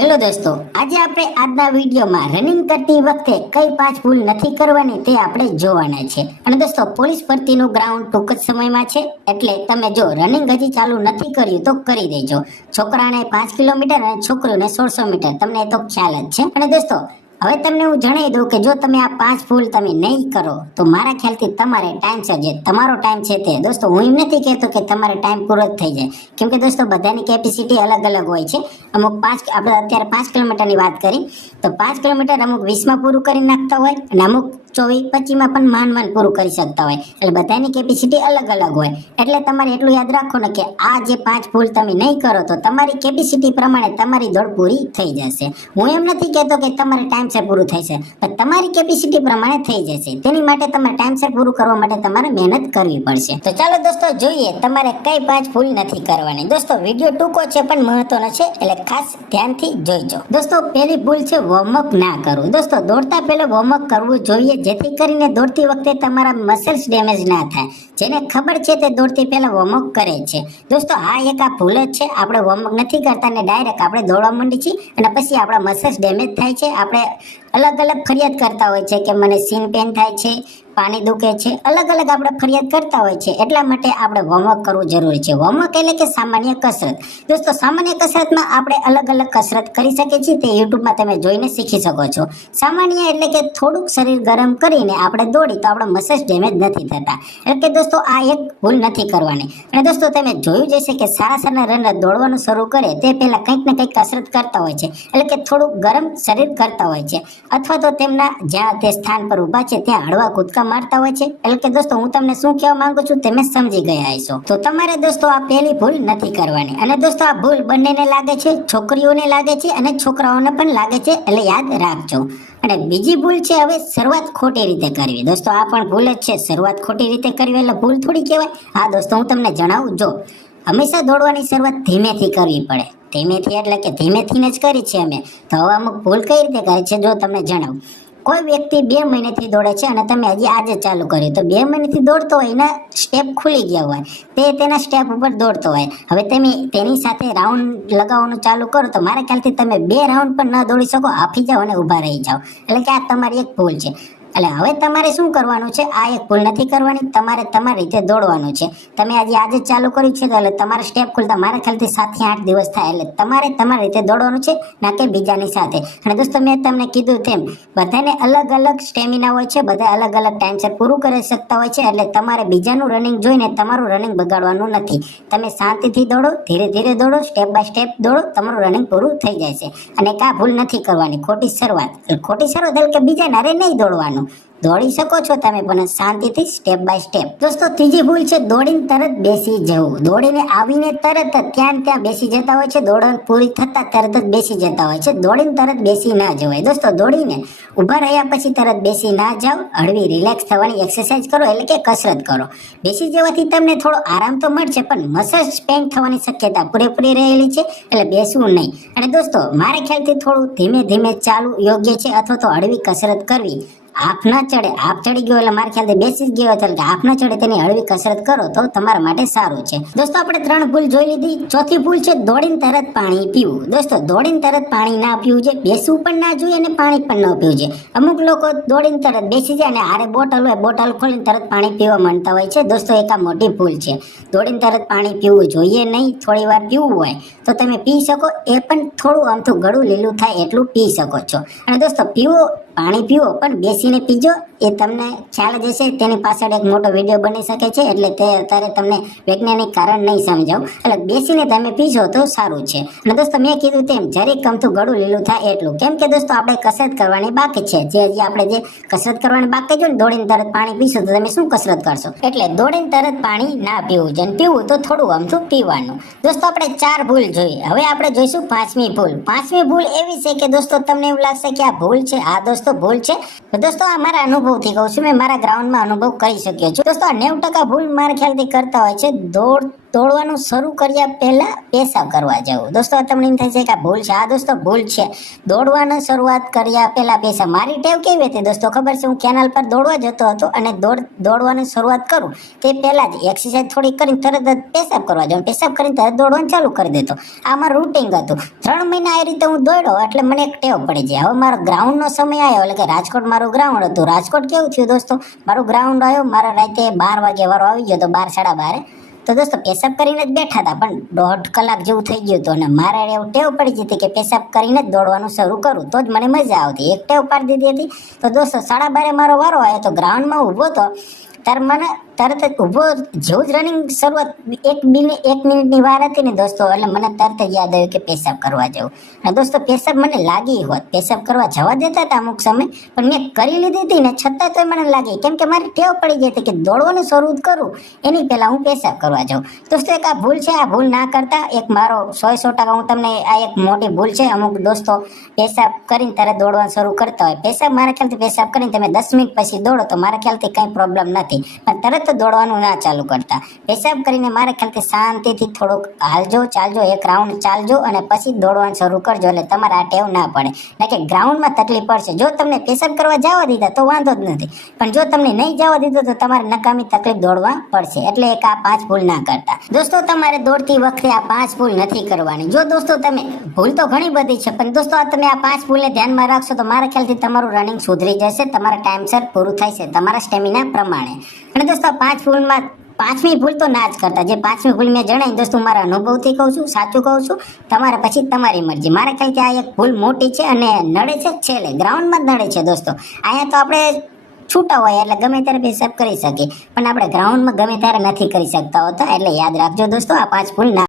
hello દોસ્તો આજે આપણે આજના વિડીયોમાં રનિંગ કરતી વખતે કઈ પાંચ ભૂલ નથી કરવાની તે આપણે જોવાના છે અને દોસ્તો પોલીસ ભરતીનું ગ્રાઉન્ડ ટૂંક જ સમયમાં છે એટલે તમે જો રનિંગ હજી ચાલુ નથી કર્યું તો કરી દેજો છોકરાને પાંચ કિલોમીટર અને છોકરીઓને સોળસો મીટર તમને તો ખ્યાલ જ છે અને દોસ્તો હવે તમને હું જણાવી દઉં કે જો તમે આ પાંચ ફૂલ તમે નહીં કરો તો મારા ખ્યાલથી તમારે ટાઈમ છે જે તમારો ટાઈમ છે તે દોસ્તો હું એમ નથી કહેતો કે તમારે ટાઈમ પૂરો જ થઈ જાય કેમ કે દોસ્તો બધાની કેપેસિટી અલગ અલગ હોય છે અમુક પાંચ આપણે અત્યારે પાંચ કિલોમીટરની વાત કરી તો પાંચ કિલોમીટર અમુક વીસમાં પૂરું કરી નાખતા હોય અને અમુક ચોવીસ પચીસમાં પણ માન માન પૂરું કરી શકતા હોય એટલે બધાની કેપેસિટી અલગ અલગ હોય એટલે તમારે એટલું યાદ રાખો ને કે આ જે પાંચ ફૂલ તમે નહીં કરો તો તમારી કેપેસિટી પ્રમાણે તમારી દોડ પૂરી થઈ જશે હું એમ નથી કહેતો કે તમારે ટાઈમસર પૂરું થશે પણ તમારી કેપેસિટી પ્રમાણે થઈ જશે તેની માટે તમારે ટાઈમસર પૂરું કરવા માટે તમારે મહેનત કરવી પડશે તો ચાલો દોસ્તો જોઈએ તમારે કઈ પાંચ ફૂલ નથી કરવાની દોસ્તો વિડીયો ટૂંકો છે પણ મહત્વનો છે એટલે ખાસ ધ્યાનથી જોઈજો દોસ્તો પહેલી ભૂલ છે વોર્મઅપ ના કરવું દોસ્તો દોડતા પહેલા વોર્મઅપ કરવું જોઈએ જેથી કરીને દોડતી વખતે તમારા મસલ્સ ડેમેજ ના થાય જેને ખબર છે તે દોડતી પહેલાં વોર્મઅપ કરે છે દોસ્તો આ એક આ ભૂલ જ છે આપણે વોર્મઅપ નથી કરતા ને ડાયરેક્ટ આપણે દોડવા માંડી છીએ અને પછી આપણા મસલ્સ ડેમેજ થાય છે આપણે અલગ અલગ ફરિયાદ કરતા હોય છે કે મને સીન પેન થાય છે પાણી દુખે છે અલગ અલગ આપણે ફરિયાદ કરતા હોય છે એટલા માટે આપણે વોર્મઅપ કરવું જરૂરી છે વોર્મઅપ એટલે કે સામાન્ય કસરત દોસ્તો સામાન્ય કસરતમાં આપણે અલગ અલગ કસરત કરી શકીએ છીએ તે યુટ્યુબમાં તમે જોઈને શીખી શકો છો સામાન્ય એટલે કે થોડુંક શરીર ગરમ કરીને આપણે દોડી તો આપણા મસલ્સ ડેમેજ નથી થતા એટલે કે દોસ્તો આ એક ભૂલ નથી કરવાની અને દોસ્તો તમે જોયું જશે કે સારા સારા રનર દોડવાનું શરૂ કરે તે પહેલાં કંઈક ને કંઈક કસરત કરતા હોય છે એટલે કે થોડુંક ગરમ શરીર કરતા હોય છે અથવા તો તેમના જ્યાં તે સ્થાન પર ઊભા છે ત્યાં હળવા કૂદકા મારતા હોય છે એટલે કે દોસ્તો હું તમને શું કહેવા માંગુ છું તમે સમજી ગયા હશો તો તમારે દોસ્તો આ પહેલી ભૂલ નથી કરવાની અને દોસ્તો આ ભૂલ બંનેને લાગે છે છોકરીઓને લાગે છે અને છોકરાઓને પણ લાગે છે એટલે યાદ રાખજો અને બીજી ભૂલ છે હવે શરૂઆત ખોટી રીતે કરવી દોસ્તો આ પણ ભૂલ જ છે શરૂઆત ખોટી રીતે કરવી એટલે ભૂલ થોડી કહેવાય હા દોસ્તો હું તમને જણાવું જો હંમેશા દોડવાની શરૂઆત ધીમેથી કરવી પડે ધીમેથી એટલે કે ધીમેથી જ કરી છે અમે તો હવે અમુક ભૂલ કઈ રીતે કરે છે જો તમને જણાવું કોઈ વ્યક્તિ બે મહિનેથી દોડે છે અને તમે હજી આજે ચાલુ કર્યું તો બે મહિનેથી દોડતો હોય એના સ્ટેપ ખુલી ગયા હોય તે તેના સ્ટેપ ઉપર દોડતો હોય હવે તમે તેની સાથે રાઉન્ડ લગાવવાનું ચાલુ કરો તો મારા ખ્યાલથી તમે બે રાઉન્ડ પણ ન દોડી શકો આફી જાઓ અને ઊભા રહી જાઓ એટલે કે આ તમારી એક ભૂલ છે એટલે હવે તમારે શું કરવાનું છે આ એક ભૂલ નથી કરવાની તમારે તમારી રીતે દોડવાનું છે તમે આજે આજે ચાલુ કર્યું છે તો એટલે તમારે સ્ટેપ ખુલતા મારા ખ્યાલથી સાતથી આઠ દિવસ થાય એટલે તમારે તમારી રીતે દોડવાનું છે ના કે બીજાની સાથે અને દોસ્તો મેં તમને કીધું તેમ બધાને અલગ અલગ સ્ટેમિના હોય છે બધા અલગ અલગ ટાઈમસર પૂરું કરી શકતા હોય છે એટલે તમારે બીજાનું રનિંગ જોઈને તમારું રનિંગ બગાડવાનું નથી તમે શાંતિથી દોડો ધીરે ધીરે દોડો સ્ટેપ બાય સ્ટેપ દોડો તમારું રનિંગ પૂરું થઈ જાય છે અને કાં ભૂલ નથી કરવાની ખોટી શરૂઆત ખોટી શરૂઆત એટલે કે બીજાના અરે નહીં દોડવાનું દોડી શકો છો તમે પણ શાંતિથી સ્ટેપ બાય સ્ટેપ દોસ્તો ત્રીજી ભૂલ છે દોડીને તરત બેસી જવું દોડીને આવીને તરત જ ત્યાં ત્યાં બેસી જતા હોય છે દોડણ પૂરી થતા તરત જ બેસી જતા હોય છે દોડીને તરત બેસી ના જવાય દોસ્તો દોડીને ઊભા રહ્યા પછી તરત બેસી ના જાઓ હળવી રિલેક્સ થવાની એક્સરસાઇઝ કરો એટલે કે કસરત કરો બેસી જવાથી તમને થોડો આરામ તો મળશે પણ મસલ સ્પેન્ડ થવાની શક્યતા પૂરેપૂરી રહેલી છે એટલે બેસવું નહીં અને દોસ્તો મારા ખ્યાલથી થોડું ધીમે ધીમે ચાલવું યોગ્ય છે અથવા તો હળવી કસરત કરવી હાફ ના ચડે હાફ ચડી ગયો એટલે મારા ખ્યાલ બેસી જ ગયો એટલે હાફ ના ચડે તેની હળવી કસરત કરો તો તમારા માટે સારું છે દોસ્તો આપણે ત્રણ ભૂલ જોઈ લીધી ચોથી ભૂલ છે દોડીને તરત પાણી પીવું દોસ્તો દોડીને તરત પાણી ના પીવું જોઈએ બેસવું પણ ના જોઈએ અને પાણી પણ ન પીવું જોઈએ અમુક લોકો દોડીને તરત બેસી જાય અને આરે બોટલ હોય બોટલ ખોલીને તરત પાણી પીવા માંડતા હોય છે દોસ્તો એક આ મોટી ભૂલ છે દોડીને તરત પાણી પીવું જોઈએ નહીં થોડી વાર પીવું હોય તો તમે પી શકો એ પણ થોડું આમથું ગળું લીલું થાય એટલું પી શકો છો અને દોસ્તો પીવો પાણી પીવો પણ બેસી છીણી પીજો એ તમને ખ્યાલ જ હશે તેની પાછળ એક મોટો વિડીયો બની શકે છે એટલે તે અત્યારે તમને વૈજ્ઞાનિક કારણ નહીં સમજાવું એટલે બેસીને તમે પીજો તો સારું છે અને દોસ્તો મેં કીધું તેમ જરીક કમથું ગળું લીલું થાય એટલું કેમ કે દોસ્તો આપણે કસરત કરવાની બાકી છે જે હજી આપણે જે કસરત કરવાની બાકી છે ને દોડીને તરત પાણી પીશો તો તમે શું કસરત કરશો એટલે દોડીને તરત પાણી ના પીવું જેને પીવું તો થોડું અમથું પીવાનું દોસ્તો આપણે ચાર ભૂલ જોઈએ હવે આપણે જોઈશું પાંચમી ભૂલ પાંચમી ભૂલ એવી છે કે દોસ્તો તમને એવું લાગશે કે આ ભૂલ છે આ દોસ્તો ભૂલ છે દોસ્તો દોસ્તો આ મારા અનુભવથી કહું છું મેં મારા ગ્રાઉન્ડમાં અનુભવ કરી શક્યો છું દોસ્તો આ ટકા ભૂલ મારા ખ્યાલથી કરતા હોય છે દોડ દોડવાનું શરૂ કર્યા પહેલાં પેશાબ કરવા જવું દોસ્તો તમને એમ થાય છે કે આ ભૂલ છે આ દોસ્તો ભૂલ છે દોડવાની શરૂઆત કર્યા પહેલાં પેશાબ મારી ટેવ કેવી હતી દોસ્તો ખબર છે હું કેનાલ પર દોડવા જતો હતો અને દોડ દોડવાની શરૂઆત કરું તે પહેલાં જ એક્સરસાઇઝ થોડી કરીને તરત જ પેશાબ કરવા જાઉં પેશાબ કરીને તરત દોડવાનું ચાલુ કરી દેતો આ મારું રૂટિન હતું ત્રણ મહિના આ રીતે હું દોડ્યો એટલે મને એક ટેવ પડી જાય હવે મારો ગ્રાઉન્ડનો સમય આવ્યો એટલે કે રાજકોટ મારું ગ્રાઉન્ડ હતું રાજકોટ કેવું થયું દોસ્તો મારું ગ્રાઉન્ડ આવ્યો મારા રાતે બાર વાગે વારો આવી ગયો હતો બાર સાડા બારે તો દોસ્તો પેશાબ કરીને જ બેઠા હતા પણ દોઢ કલાક જેવું થઈ ગયું હતું અને મારે એવું ટેવ પડી જતી કે પેશાબ કરીને જ દોડવાનું શરૂ કરું તો જ મને મજા આવતી એક ટેવ પાડી દીધી હતી તો દોસ્તો સાડા બારે મારો વારો આવ્યો તો ગ્રાઉન્ડમાં ઊભો હતો ત્યારે મને તરત જ ઊભો જેવું જ રનિંગ શરૂઆત એક મિનિટ એક મિનિટની વાર હતી ને દોસ્તો એટલે મને તરત જ યાદ આવ્યું કે પેશાબ કરવા જવું દોસ્તો પેશાબ મને લાગી હોત પેશાબ કરવા જવા દેતા હતા અમુક સમય પણ મેં કરી લીધી હતી ને છતાં તોય મને લાગી કેમ કે મારી ટેવ પડી ગઈ હતી કે દોડવાનું શરૂ કરું એની પહેલાં હું પેશાબ કરવા જાઉં દોસ્તો એક આ ભૂલ છે આ ભૂલ ના કરતા એક મારો સો સો ટકા હું તમને આ એક મોટી ભૂલ છે અમુક દોસ્તો પેશાબ કરીને તરત દોડવાનું શરૂ કરતા હોય પેશાબ મારા ખ્યાલથી પેશાબ કરીને તમે દસ મિનિટ પછી દોડો તો મારા ખ્યાલથી કંઈ પ્રોબ્લેમ નથી પણ તરત તો દોડવાનું ના ચાલુ કરતા પેશાબ કરીને મારે ખ્યાલથી શાંતિથી થોડુંક હાલજો ચાલજો એક રાઉન્ડ ચાલજો અને પછી દોડવાનું શરૂ કરજો એટલે તમારે આ ટેવ ના પડે એટલે કે ગ્રાઉન્ડમાં તકલીફ પડશે જો તમને પેશાબ કરવા જવા દીધા તો વાંધો જ નથી પણ જો તમને નહીં જવા દીધો તો તમારે નકામી તકલીફ દોડવા પડશે એટલે એક આ પાંચ ભૂલ ના કરતા દોસ્તો તમારે દોડતી વખતે આ પાંચ ભૂલ નથી કરવાની જો દોસ્તો તમે ભૂલ તો ઘણી બધી છે પણ દોસ્તો આ તમે આ પાંચ ભૂલને ધ્યાનમાં રાખશો તો મારા ખ્યાલથી તમારું રનિંગ સુધરી જશે તમારા ટાઈમસર પૂરું થાય છે તમારા સ્ટેમિના પ્રમાણે અને દોસ્તો પાંચ ભૂલમાં પાંચમી ભૂલ તો ના જ કરતા જે પાંચમી ભૂલ મેં જણાવી દોસ્તો મારા અનુભવથી કહું છું સાચું કહું છું તમારે પછી તમારી મરજી મારે ખ્યાલ કે આ એક ભૂલ મોટી છે અને નડે છે છેલ્લે ગ્રાઉન્ડમાં જ નડે છે દોસ્તો અહીંયા તો આપણે છૂટા હોય એટલે ગમે ત્યારે સબ કરી શકીએ પણ આપણે ગ્રાઉન્ડમાં ગમે ત્યારે નથી કરી શકતા હોતા એટલે યાદ રાખજો દોસ્તો આ પાંચ ભૂલ ના